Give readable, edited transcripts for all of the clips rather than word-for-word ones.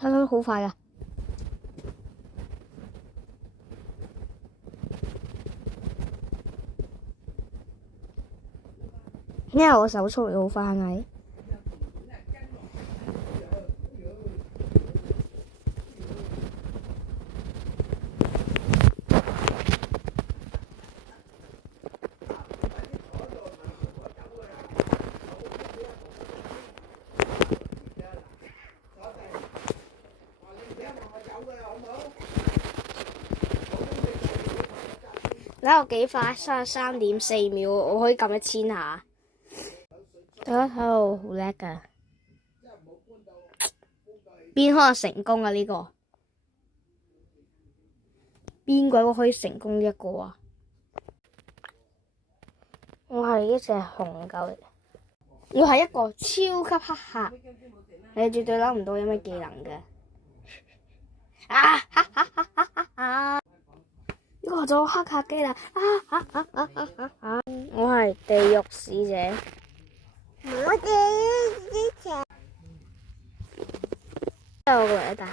睇睇好快㗎。因為我手速好快係咪？睇我幾快，33.4秒，我可以撳1000下。大家睇到好叻㗎，邊可能成功啊？呢個邊鬼個可以成功一個啊？我係一隻紅狗嚟，我係一個超級黑客，你絕對諗唔到有咩技能嘅。呢個就黑客機啦！我係地獄使者。我地獄使者。我過嚟大校。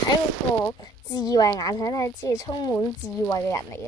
睇嗰個智慧眼睇睇，只係充滿智慧嘅人嚟嘅。